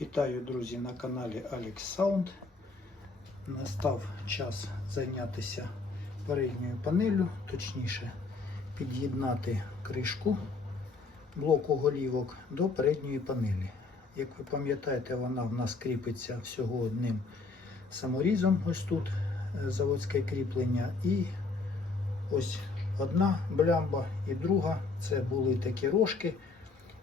Вітаю, друзі, на каналі Alex Sound. Настав час зайнятися передньою панелью, точніше під'єднати кришку блоку голівок до передньої панелі. Як ви пам'ятаєте, вона в нас кріпиться всього одним саморізом, ось тут е, заводське кріплення. І ось одна блямба і друга. Це були такі рожки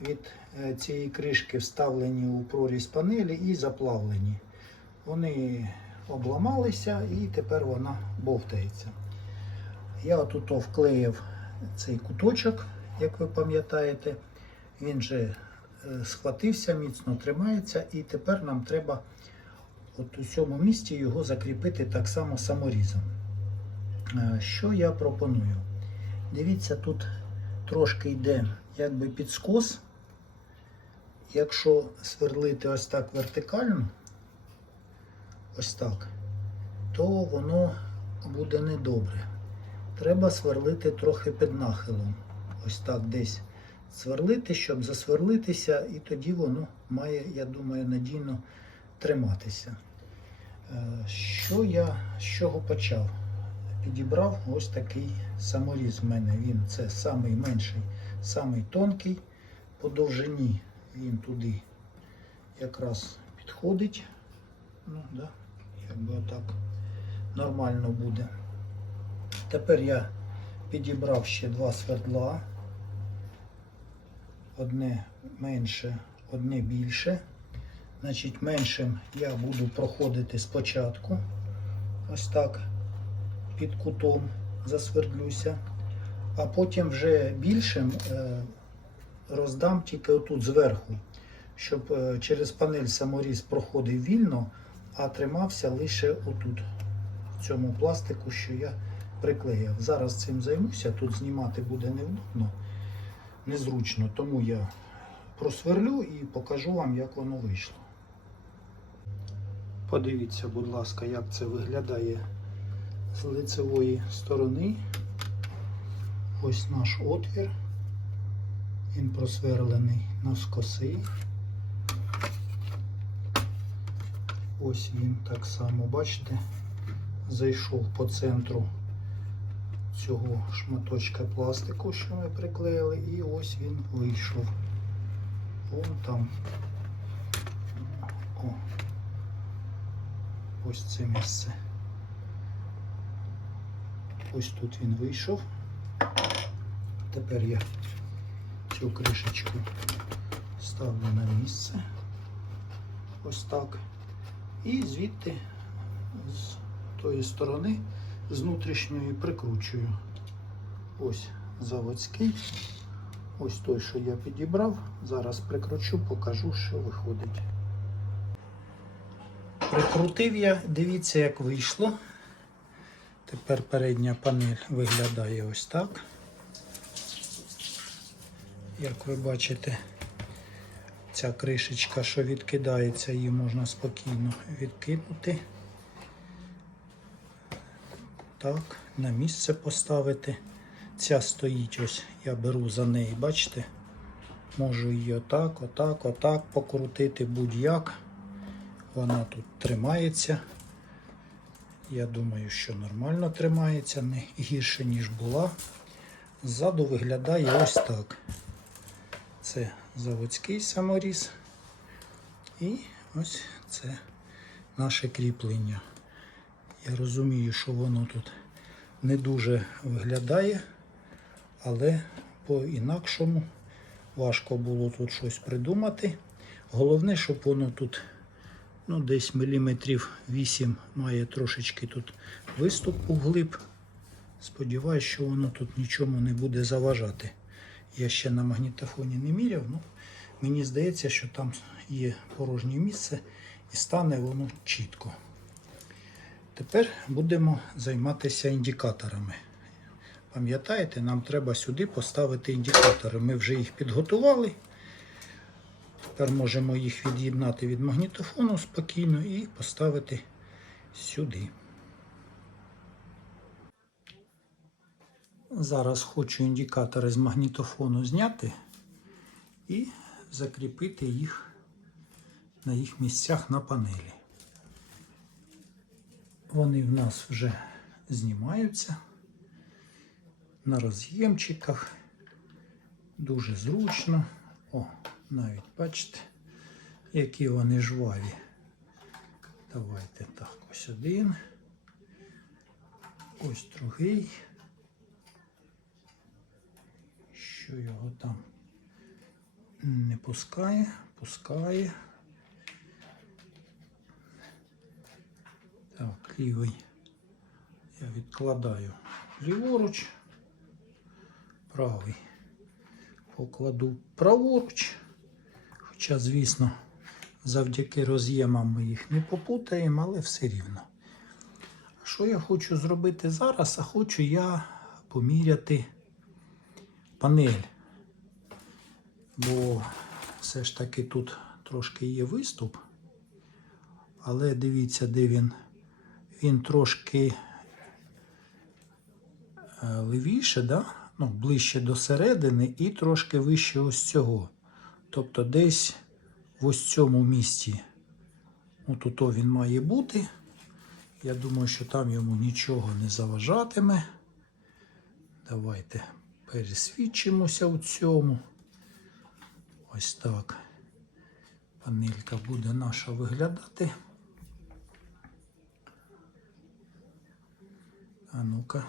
від е, цієї кришки вставлені у прорізь панелі і заплавлені. Вони обламалися і тепер вона бовтається. Я отут вклеїв цей куточок, як ви пам'ятаєте. Він же е, схватився, міцно тримається, і тепер нам треба от у цьому місці його закріпити так само саморізом. Е, Що я пропоную? Дивіться, тут трошки йде якби підскос. Якщо сверлити ось так вертикально, ось так, то воно буде недобре. Треба сверлити трохи під нахилом. Ось так десь сверлити, щоб засверлитися, і тоді воно має, я думаю, надійно триматися. Е, Що я з чого почав? Підібрав ось такий саморіз в мене. Він це самий менший, самий тонкий. По довжині він туди якраз підходить. Ну, да, якби отак нормально буде. Тепер я підібрав ще два свердла. Одне менше, одне більше. Значить, меншим я буду проходити спочатку. Ось так під кутом засвердлюся, а потім вже більшим е, роздам тільки отут зверху, щоб е, через панель саморіз проходив вільно, а тримався лише отут, в цьому пластику, що я приклеїв. Зараз цим займуся, тут знімати буде невдобно, незручно, тому я просверлю і покажу вам, як воно вийшло. Подивіться, будь ласка, як це виглядає з лицевої сторони. Ось наш отвір. Він просверлений навскоси. Ось він так само, бачите, зайшов по центру цього шматочка пластику, що ми приклеїли, і ось він вийшов. Вон там. О, ось це місце. Ось тут він вийшов. Тепер я цю кришечку ставлю на місце. Ось так. І звідти з тої сторони, з внутрішньої прикручую. Ось заводський. Ось той, що я підібрав. Зараз прикручу, покажу, що виходить. Прикрутив я, дивіться, як вийшло. Тепер передня панель виглядає ось так. Як ви бачите, ця кришечка, що відкидається, її можна спокійно відкинути. Так, на місце поставити. Ця стоїть, ось я беру за неї, бачите? Можу її отак, отак, отак покрутити будь-як. Вона тут тримається. Я думаю, що нормально тримається, не гірше, ніж була. Ззаду виглядає ось так. Це заводський саморіз. І ось це наше кріплення. Я розумію, що воно тут не дуже виглядає, але по-інакшому важко було тут щось придумати. Головне, щоб воно тут ну, десь міліметрів 8 має трошечки тут виступ углиб. Сподіваюсь, що воно тут нічому не буде заважати. Я ще на магнітофоні не міряв, ну мені здається, що там є порожнє місце і стане воно чітко. Тепер будемо займатися індикаторами. Пам'ятаєте, нам треба сюди поставити індикатори. Ми вже їх підготували. Тепер можемо їх від'єднати від магнітофону спокійно і поставити сюди. Зараз хочу індикатори з магнітофону зняти і закріпити їх на їх місцях на панелі. Вони в нас вже знімаються на роз'ємчиках. Дуже зручно. О, навіть бачите, які вони жваві. Давайте так, ось один. Ось другий. Що його там не пускає, пускає. Так, лівий я відкладаю ліворуч, правий покладу праворуч. Хоча, звісно, завдяки роз'ємам ми їх не попутаємо, але все рівно. Що я хочу зробити зараз? А хочу я поміряти панель. Бо все ж таки тут трошки є виступ. Але дивіться, де він. Він трошки е, левіше, да? ну, ближче до середини і трошки вище ось цього. Тобто десь в ось цьому місці. От то він має бути. Я думаю, що там йому нічого не заважатиме. Давайте пересвідчимося у цьому. Ось так. Панелька буде наша виглядати. А ну-ка.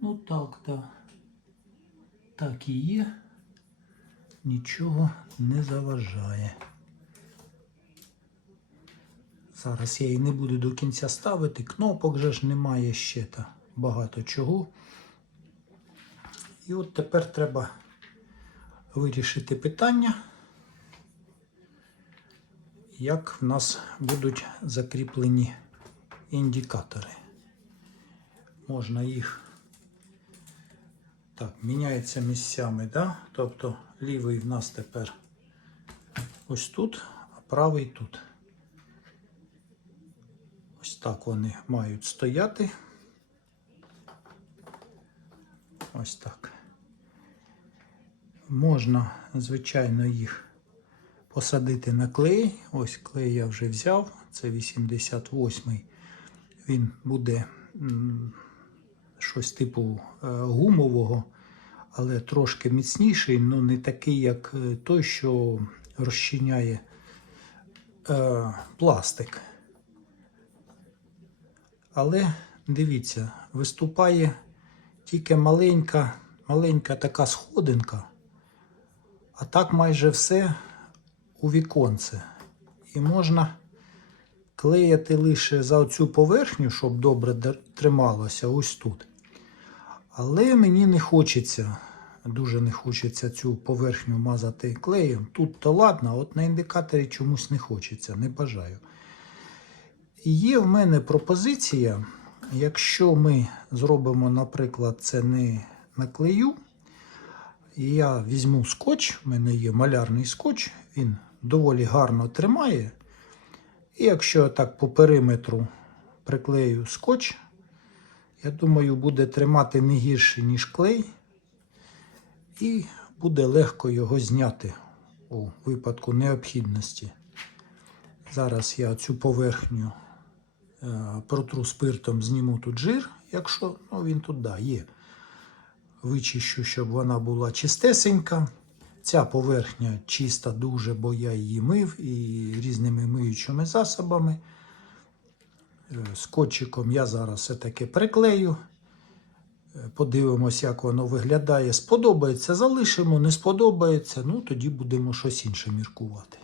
Ну так, так. Так і є. Нічого не заважає. Зараз я її не буду до кінця ставити. Кнопок же ж немає ще та багато чого. І от тепер треба вирішити питання, як в нас будуть закріплені індикатори. Можна їх так, міняється місцями, да? тобто лівий в нас тепер ось тут, а правий тут. Так вони мають стояти. Ось так. Можна, звичайно, їх посадити на клей. Ось клей я вже взяв, це 88-й. Він буде щось типу е, гумового, але трошки міцніший, але не такий, як е, той, що розчиняє е, пластик. Але дивіться, виступає тільки маленька, маленька така сходинка, а так майже все у віконце. І можна клеїти лише за цю поверхню, щоб добре трималося ось тут. Але мені не хочеться, дуже не хочеться цю поверхню мазати клеєм. Тут то ладно, от на індикаторі чомусь не хочеться, не бажаю. Є в мене пропозиція, якщо ми зробимо, наприклад, це не на клею, я візьму скотч, в мене є малярний скотч, він доволі гарно тримає. І якщо я так по периметру приклею скотч, я думаю, буде тримати не гірше, ніж клей, і буде легко його зняти у випадку необхідності. Зараз я цю поверхню протру спиртом, зніму тут жир, якщо ну, він тут да, є. Вичищу, щоб вона була чистесенька. Ця поверхня чиста дуже, бо я її мив і різними миючими засобами. Е, Скотчиком я зараз все-таки приклею. Е, Подивимось, як воно виглядає. Сподобається, залишимо, не сподобається, ну тоді будемо щось інше міркувати.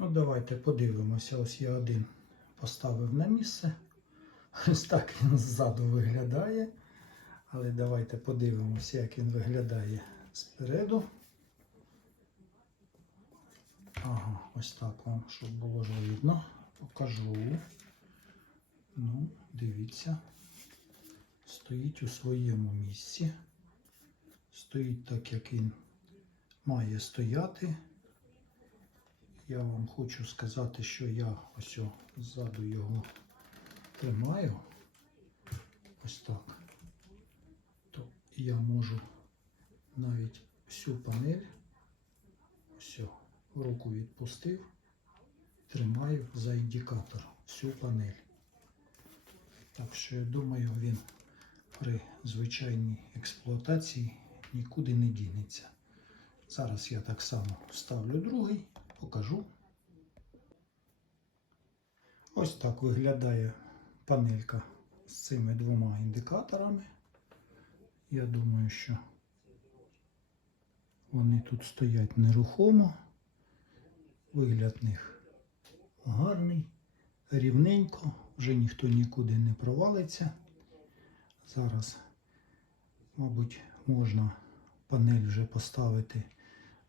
Ну, давайте подивимося. Ось я один поставив на місце. Ось так він ззаду виглядає. Але давайте подивимося, як він виглядає спереду. Ага, ось так вам, щоб було ж видно. Покажу. Ну, дивіться. Стоїть у своєму місці. Стоїть так, як він має стояти. Я вам хочу сказати, що я ось ззаду його тримаю. Ось так. То я можу навіть всю панель, ось руку відпустив, тримаю за індикатор всю панель. Так що я думаю, він при звичайній експлуатації нікуди не дінеться. Зараз я так само вставлю другий, покажу. Ось так виглядає панелька з цими двома індикаторами. Я думаю, що вони тут стоять нерухомо. Вигляд них гарний, рівненько, вже ніхто нікуди не провалиться. Зараз, мабуть, можна панель вже поставити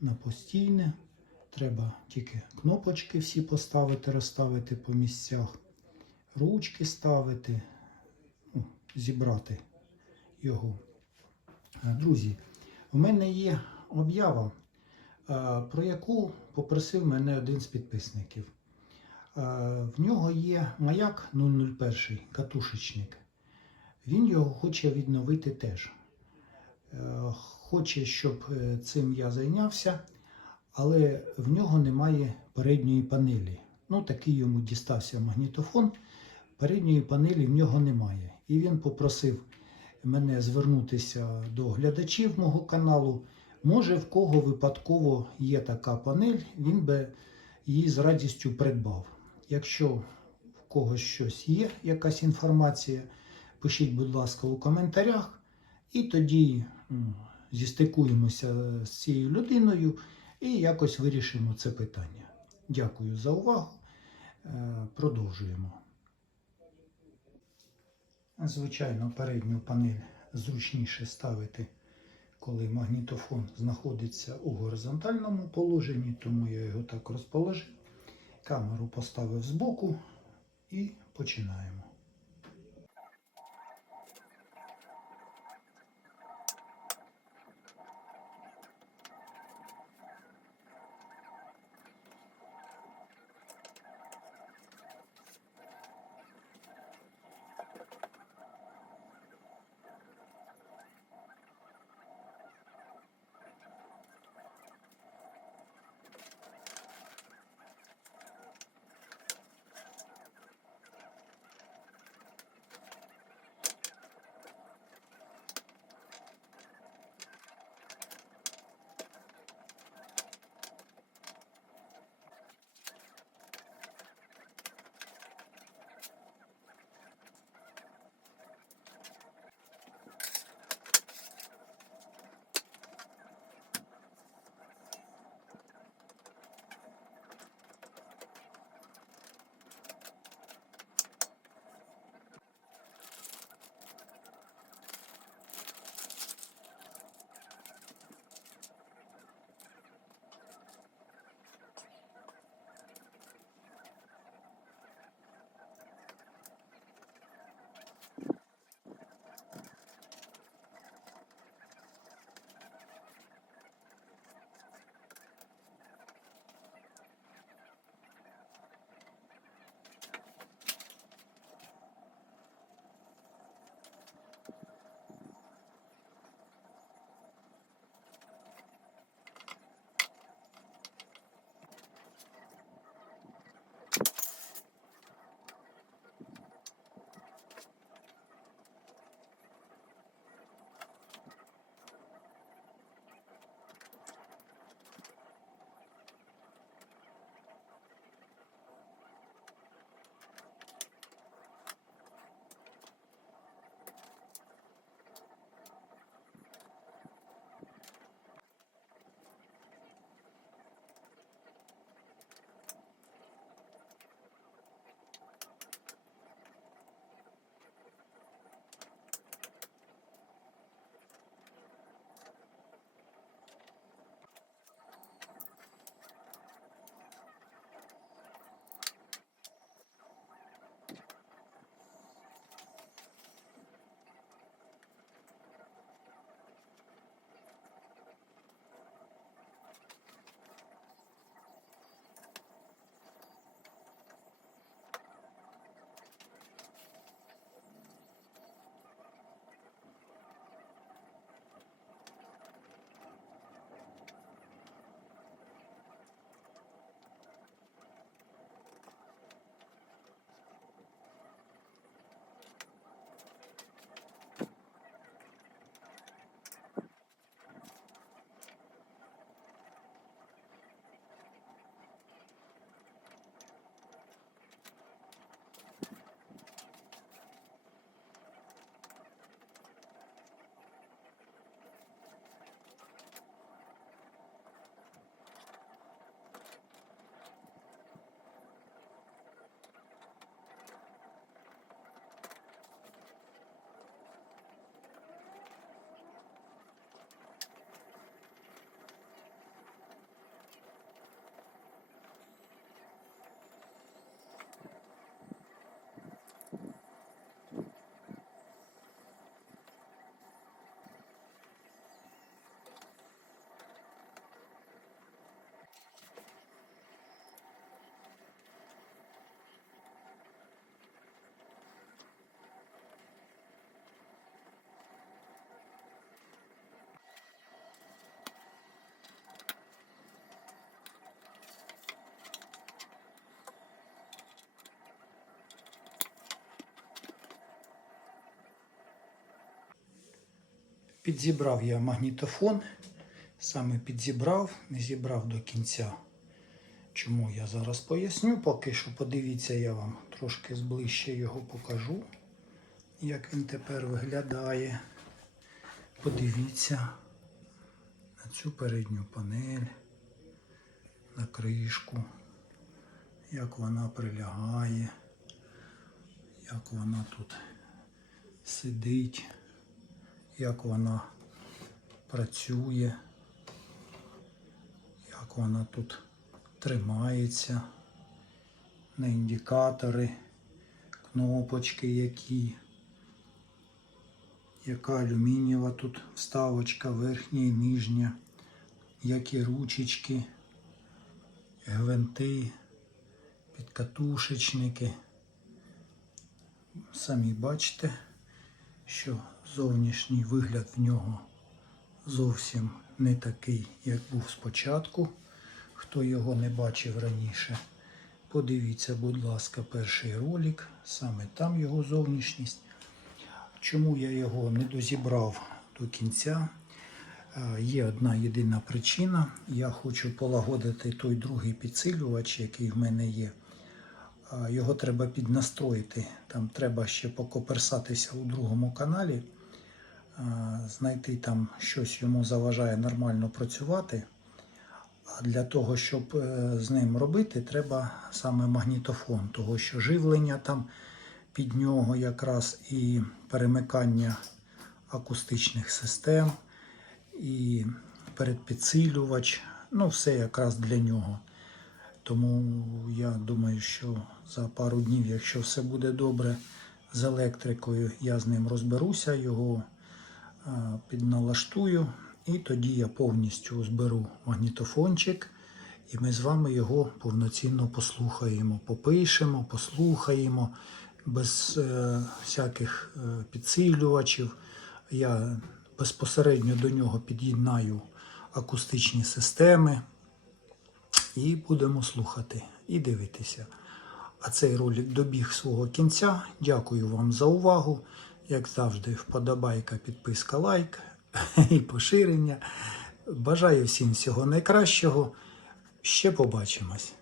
на постійне. Треба тільки кнопочки всі поставити, розставити по місцях, ручки ставити, ну, зібрати його. Е, Друзі, в мене є об'ява, е, про яку попросив мене один з підписників. Е, В нього є маяк 001 катушечник. Він його хоче відновити теж. Хоче, щоб цим я зайнявся, але в нього немає передньої панелі. Ну, такий йому дістався магнітофон. Передньої панелі в нього немає. І він попросив мене звернутися до глядачів мого каналу. Може, в кого випадково є така панель, він би її з радістю придбав. Якщо в когось щось є, якась інформація, пишіть, будь ласка, у коментарях. І тоді зістикуємося з цією людиною і якось вирішимо це питання. Дякую за увагу. Е, Продовжуємо. Звичайно, передню панель зручніше ставити, коли магнітофон знаходиться у горизонтальному положенні, тому я його так розположив. Камеру поставив збоку і починаємо. Підзібрав я магнітофон. Саме підзібрав, не зібрав до кінця. Чому я зараз поясню, поки що подивіться, я вам трошки зближче його покажу, як він тепер виглядає. Подивіться на цю передню панель, на кришку, як вона прилягає, як вона тут сидить, як вона працює, як вона тут тримається, на індикатори, кнопочки які, яка алюмінієва тут вставочка верхня і нижня, які ручечки, гвинти, підкатушечники. Самі бачите, що зовнішній вигляд в нього зовсім не такий, як був спочатку. Хто його не бачив раніше, подивіться, будь ласка, перший ролик, саме там його зовнішність. Чому я його не дозібрав до кінця? Е, Є одна єдина причина. Я хочу полагодити той другий підсилювач, який в мене є. Е, Його треба піднастроїти. Там треба ще покоперсатися у другому каналі, знайти там щось йому заважає нормально працювати. А для того, щоб е, з ним робити, треба саме магнітофон, того що живлення там під нього якраз і перемикання акустичних систем, і передпідсилювач, ну все якраз для нього. Тому я думаю, що за пару днів, якщо все буде добре з електрикою, я з ним розберуся, його е, підналаштую. І тоді я повністю зберу магнітофончик, і ми з вами його повноцінно послухаємо, попишемо, послухаємо без е, всяких е, підсилювачів. Я безпосередньо до нього під'єднаю акустичні системи і будемо слухати і дивитися. А цей ролик добіг свого кінця. Дякую вам за увагу. Як завжди, вподобайка, підписка, лайк і поширення. Бажаю всім всього найкращого. Ще побачимось.